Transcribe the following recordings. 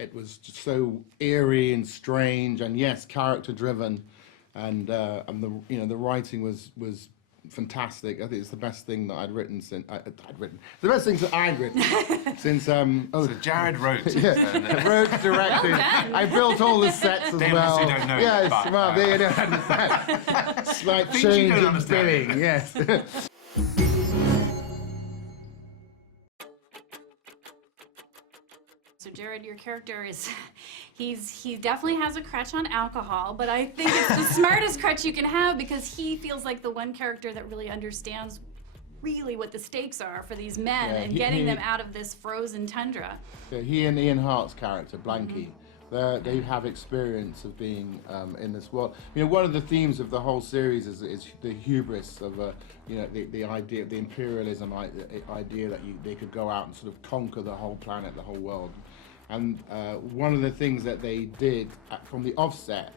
it was just so eerie and strange, and yes, character driven, and the writing was fantastic. I think it's the best thing that I'd written since the best things that I'd written since. So Jared wrote. Yeah, wrote, directed. Well I built all the sets as well. They don't know. Yes, but, well, they don't understand. Slight Things you change don't in understand. billing. Yes. So Jared, your character is, he definitely has a crutch on alcohol, but I think it's the smartest crutch you can have because he feels like the one character that really understands really what the stakes are for these men and getting them out of this frozen tundra. Yeah, he and Ian Hart's character, Blanky, they have experience of being in this world. You know, one of the themes of the whole series is the hubris of, the idea of the imperialism idea that they could go out and sort of conquer the whole planet, the whole world. And one of the things that they did from the offset,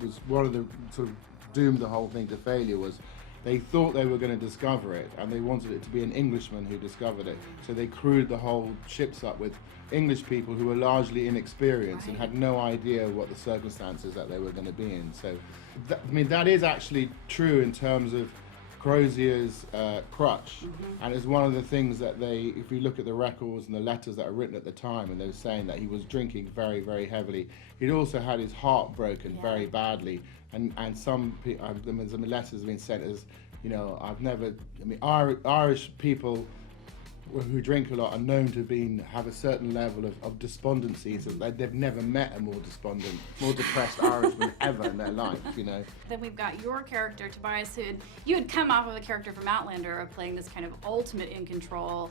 was one of the sort of doomed the whole thing to failure, was they thought they were going to discover it, and they wanted it to be an Englishman who discovered it. So they crewed the whole ships up with English people who were largely inexperienced and had no idea what the circumstances that they were going to be in. So, that is actually true in terms of Crozier's crutch, and it's one of the things that if you look at the records and the letters that are written at the time, and they were saying that he was drinking very, very heavily. He'd also had his heart broken very badly, and some letters have been sent as, Irish people who drink a lot are known to have a certain level of despondency, so they've never met a more despondent, more depressed Irishman ever in their life, Then we've got your character, Tobias, you had come off of a character from Outlander of playing this kind of ultimate in control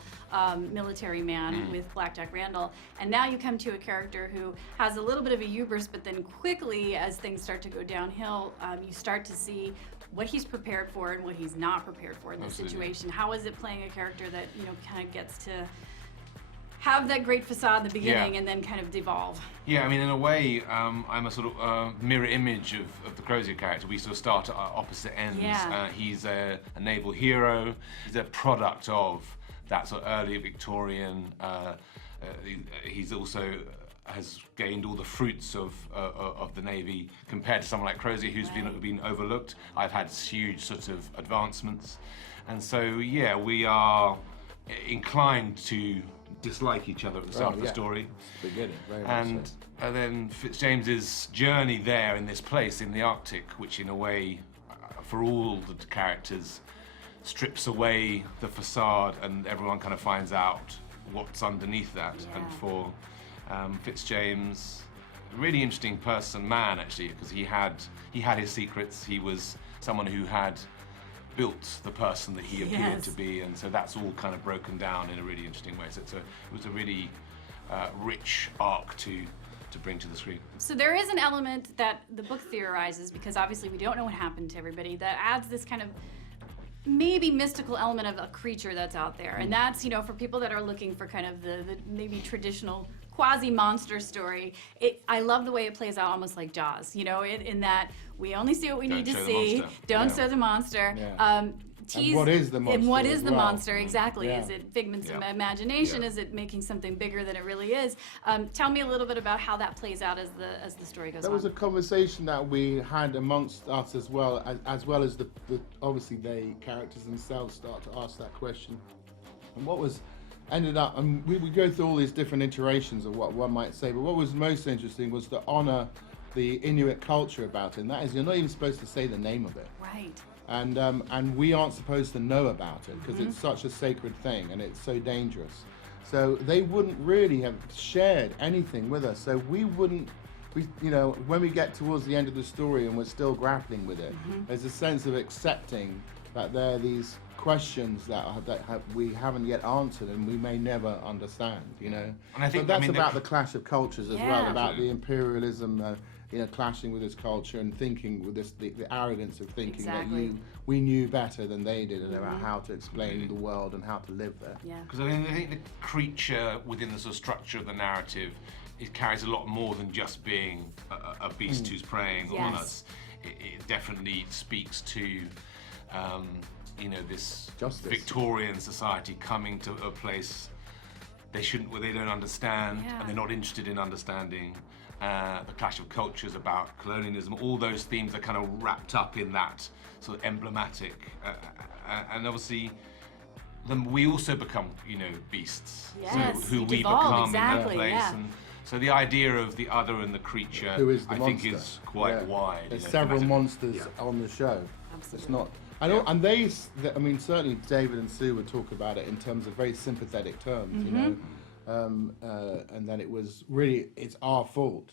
military man with Blackjack Randall, and now you come to a character who has a little bit of a hubris, but then quickly, as things start to go downhill, you start to see what he's prepared for and what he's not prepared for in this situation. How is it playing a character that, kind of gets to have that great facade in the beginning and then kind of devolve? Yeah, I mean, in a way, I'm a sort of mirror image of the Crozier character. We sort of start at opposite ends. Yeah. He's a naval hero. He's a product of that sort of early Victorian. He's also has gained all the fruits of the Navy compared to someone like Crozier, who's been overlooked. I've had huge sort of advancements, and so yeah, we are inclined to dislike each other at the start of the story. Beginning, very and much so. Then Fitzjames's journey there in this place in the Arctic, which in a way, for all the characters, strips away the facade, and everyone kind of finds out what's underneath that. And for Fitzjames, a really interesting man actually, because he had his secrets. He was someone who had built the person that he appeared to be, and so that's all kind of broken down in a really interesting way. So it was a really rich arc to bring to the screen. So there is an element that the book theorizes, because obviously we don't know what happened to everybody, that adds this kind of maybe mystical element of a creature that's out there. And that's, for people that are looking for kind of the maybe traditional quasi-monster story, I love the way it plays out almost like Jaws, in that we only see what we need to see. Don't show the monster. And what is the monster? And what is the well? monster, exactly? Is it figments of imagination? Is it making something bigger than it really is? Tell me a little bit about how that plays out as the story goes on. That was a conversation that we had amongst us as well as the obviously the characters themselves start to ask that question. And what was ended up, and we go through all these different iterations of what one might say, but what was most interesting was to honor the Inuit culture about it, and that is you're not even supposed to say the name of it. Right. And we aren't supposed to know about it because it's such a sacred thing and it's so dangerous. So they wouldn't really have shared anything with us. So when we get towards the end of the story and we're still grappling with it, there's a sense of accepting that there are these questions that we haven't yet answered and we may never understand, And I think that's about the clash of cultures as well, about the imperialism, clashing with this culture and thinking with the arrogance of thinking that we knew better than they did about how to explain the world and how to live there. Yeah. Because I think the creature within the sort of structure of the narrative, it carries a lot more than just being a beast who's preying on us. It definitely speaks to this Justice. Victorian society coming to a place they don't understand, Yeah. and they're not interested in understanding. The clash of cultures about colonialism, all those themes are kind of wrapped up in that sort of emblematic, and obviously, then we also become, you know, beasts. Yes, so who you we devolve, become exactly, in that place. yeah. And so the idea of the other and the creature, Who is the I monster? think, is quite wide. There's you know, several thematically. monsters Yeah. on the show. It's Absolutely. not. And I mean, certainly David and Sue would talk about it in terms of very sympathetic terms, you know, and that it was really, it's our fault.